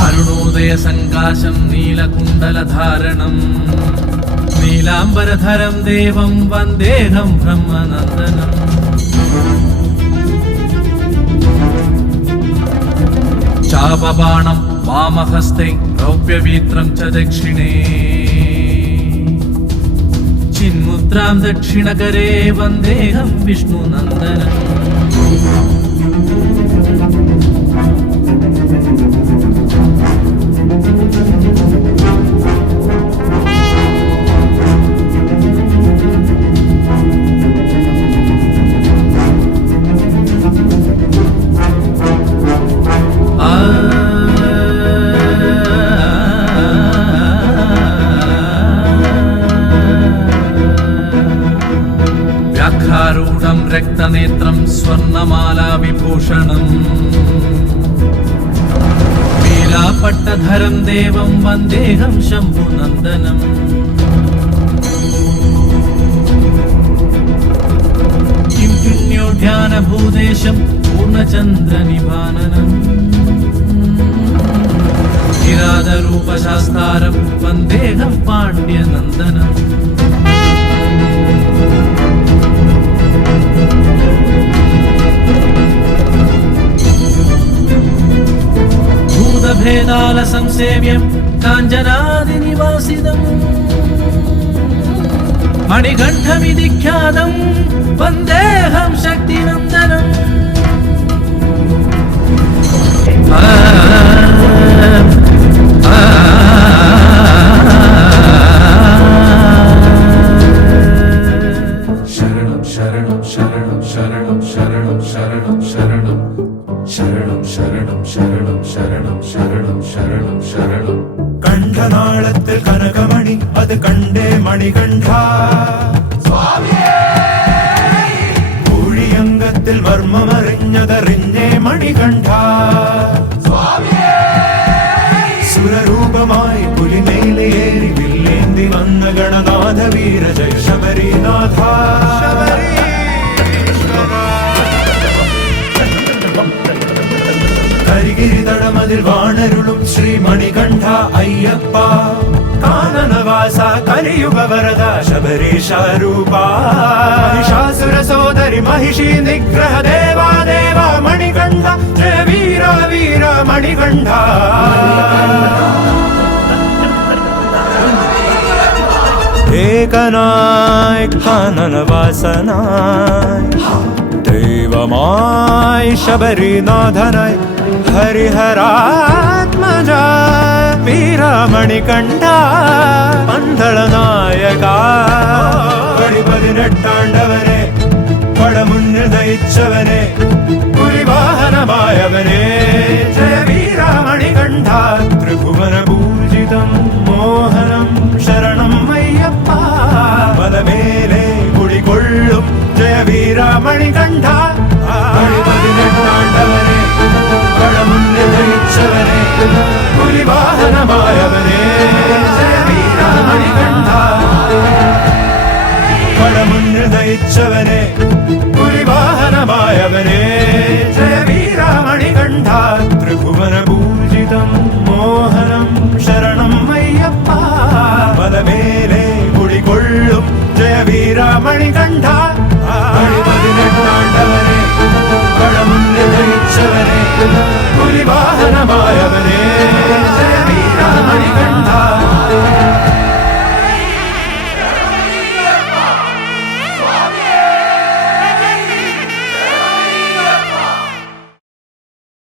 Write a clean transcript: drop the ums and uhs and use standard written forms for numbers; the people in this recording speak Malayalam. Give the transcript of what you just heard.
അരുണോദയ സങ്കാശം നീലകുണ്ടലധാരണം നീലാംബരധരം ദേവം വന്ദേഹം ബ്രഹ്മനന്ദനം. ചാപബാണം വാമഹസ്തേ രൗപ്യവീത്രം ച ദക്ഷിണേ ചിന്മുദ്രാം ദക്ഷിണകരേ വന്ദേഹം വിഷ്ണുനന്ദനം. വ്യാഘ്രാരൂഢം രക്തനേത്രം സ്വർണമാലാവിഭൂഷണം വീലാപട്ടധരം ദേവം വന്ദേഹം ശംഭുനന്ദനം. കിം പുണ്യോധ്യാനഭൂദേശം പൂർണ്ണചന്ദ്രനിഭാനനം കിരാതരൂപശാസ്താരം വന്ദേഹം പാണ്ഡ്യനന്ദനം. ഭൂതഭേദാല സംസേവ്യം കാഞ്ചനാദിനിവാസിതം മണികണ്ഠമിതി ഖ്യാതം വന്ദേഹം ശക്തിനന്ദനം. ശരണം ശരണം ശരണം ശരണം ശരണം ശരണം ശരണം ശരണം ശരണം ശരണം ശരണം ശരണം ശരണം ശരണം. കണ്ഠനാളത്തിൽ കനകമണി അത് കണ്ടേ മണികണ്ഠ കുഴിയങ്കത്തിൽ മർമ്മമറിഞ്ഞതറിഞ്ഞേ മണികണ്ഠ. സുരരൂപമായി പുലിമേലേറി വില്ലേന്തി വന്ന ഗണനാഥ വീര ജയ ശബരിനാഥ. കരികിരിതടമതിൽ വാണരുളും ശ്രീ മണികണ്ഠ അയ്യപ്പ കാനനവാസ കലിയുഗ വരദ ശബരീശ രൂപ. മഹിഷാസുര സോദരി മഹിഷി നിഗ്രഹ ദേവാ ദേവ മണികണ്ഠ ജയ വീര വീര മണികണ്ഠ. ഏകനായ് കാനനവാസനായ് ദൈവമായി ശബരിനാഥനായി ഹരിഹരാത്മജ വീരമണികണ്ഠ പന്തളനായക. 18 പടമുന്നിൽ നയിച്ചവനെ പുലിവാഹനമായവനെ ജയ വീരമണികണ്ഠ. ത്രിഭുവന പൂജിതം മോഹനം ശരണം അയ്യപ്പ മലമേലെ കുടികൊള്ളും ജയ വീരമണികണ്ഠ. 18 പടമുന്നിൽ നയിച്ചവനെ പുലിവാഹനമായവനെ ജയ വീരമണികണ്ഠ. പടമുന്നിൽ നയിച്ചവനെ പുലിവാഹനമായവനെ ജയ വീരമണികണ്ഠ. ത്രിഭുവന പൂജിതം മോഹനം ശരണം അയ്യപ്പ മലമേലെ കുടികൊള്ളും ജയ വീരമണികണ്ഠ.